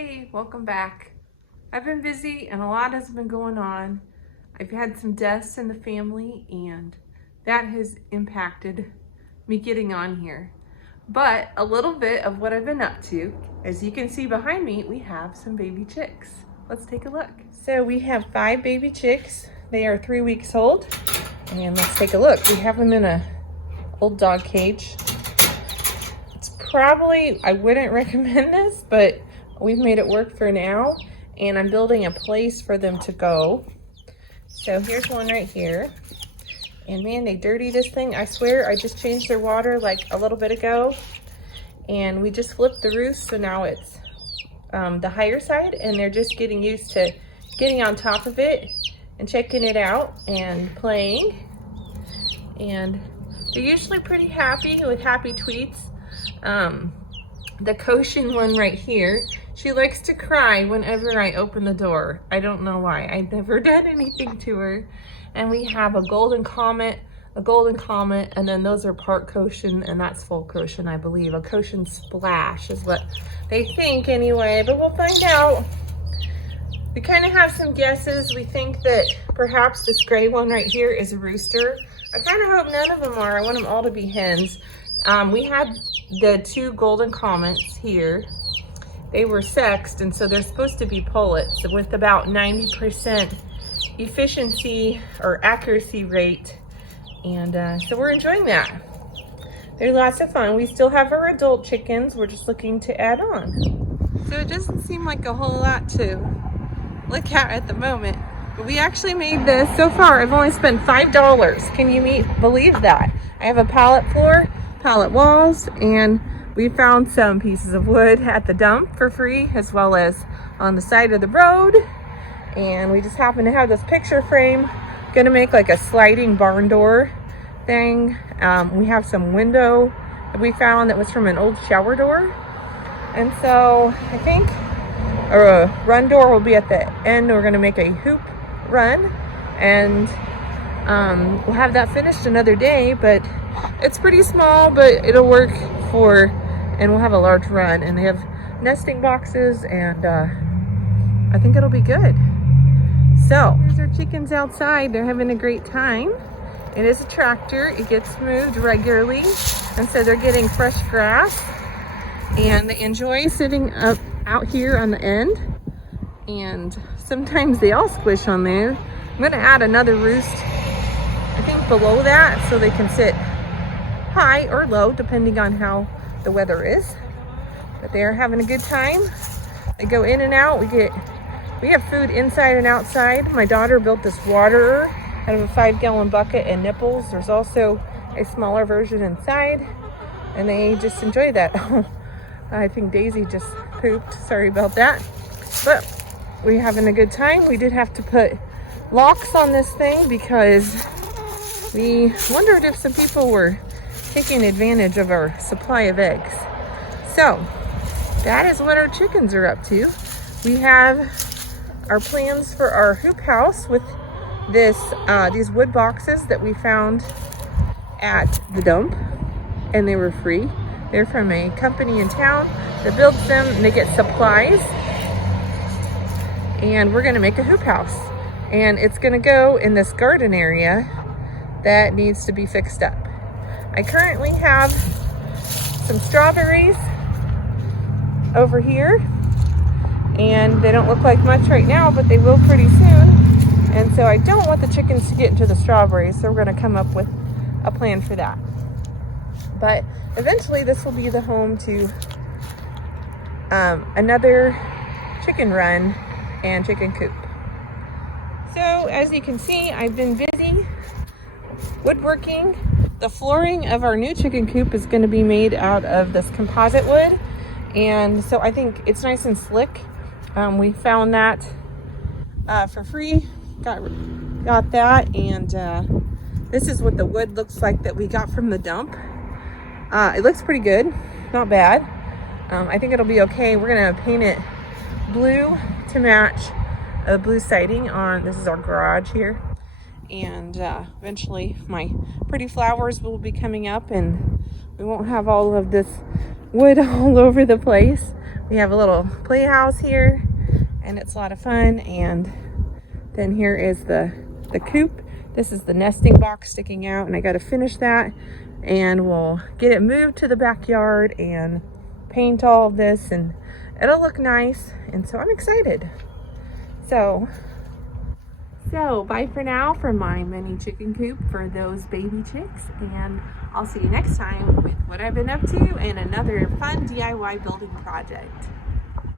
Hey, welcome back. I've been busy and a lot has been going on. I've had some deaths in the family and that has impacted me getting on here. But a little bit of what I've been up to, as you can see behind me, we have some baby chicks. Let's take a look. So we have 5 baby chicks. They are 3 weeks old. And let's take a look. We have them in a old dog cage. It's probably, I wouldn't recommend this, but we've made it work for now, and I'm building a place for them to go. So here's one right here. And man, they dirty this thing. I swear, I just changed their water like a little bit ago, and we just flipped the roof, so now it's the higher side, and they're just getting used to getting on top of it and checking it out and playing. And they're usually pretty happy with happy tweets. The Koshin one right here, she likes to cry whenever I open the door. I don't know why. I've never done anything to her. And we have a golden comet, and then those are part Koshin, and that's full Koshin, I believe. A Koshin splash is what they think anyway, but we'll find out. We kind of have some guesses. We think that perhaps this gray one right here is a rooster. I kind of hope none of them are. I want them all to be hens. We had the 2 golden comets here. They were sexed, and so they're supposed to be pullets with about 90% efficiency or accuracy rate. And so we're enjoying that. They're lots of fun. We still have our adult chickens. We're just looking to add on. So it doesn't seem like a whole lot to look at the moment. But we actually made this. So far, I've only spent $5. Can you believe that? I have a pallet floor, pallet walls, and we found some pieces of wood at the dump for free, as well as on the side of the road. And we just happen to have this picture frame. Gonna make like a sliding barn door thing. We have some window that we found that was from an old shower door. And so I think a run door will be at the end. We're gonna make a hoop run, and we'll have that finished another day, but it's pretty small, but it'll work for, and we'll have a large run, and they have nesting boxes, and I think it'll be good. So here's our chickens outside. They're having a great time. It is a tractor. It gets moved regularly, and so they're getting fresh grass, and they enjoy sitting up out here on the end, and sometimes they all squish on there. I'm gonna add another roost, I think below that, so they can sit high or low depending on how the weather is. But they are having a good time. They go in and out. We have food inside and outside. My daughter built this waterer out of a 5-gallon bucket and nipples. There's also a smaller version inside, and they just enjoy that. I think Daisy just pooped, sorry about that. But we're having a good time. We did have to put locks on this thing because we wondered if some people were taking advantage of our supply of eggs. So that is what our chickens are up to. We have our plans for our hoop house with these wood boxes that we found at the dump, and they were free. They're from a company in town that builds them, and they get supplies. And we're gonna make a hoop house, and it's gonna go in this garden area that needs to be fixed up. I currently have some strawberries over here, and they don't look like much right now, but they will pretty soon. And so I don't want the chickens to get into the strawberries, so we're gonna come up with a plan for that. But eventually this will be the home to another chicken run and chicken coop. So as you can see, I've been busy woodworking. The flooring of our new chicken coop is going to be made out of this composite wood, and so I think it's nice and slick. We found that for free, got that, and this is what the wood looks like that we got from the dump. It looks pretty good, not bad. I think it'll be okay. We're gonna paint it blue to match a blue siding on, this is our garage here. And eventually my pretty flowers will be coming up, and we won't have all of this wood all over the place. We have a little playhouse here, and it's a lot of fun. And then here is the coop. This is the nesting box sticking out, and I got to finish that, and we'll get it moved to the backyard and paint all of this, and it'll look nice. And so I'm excited. So bye for now from my mini chicken coop for those baby chicks, and I'll see you next time with what I've been up to and another fun DIY building project.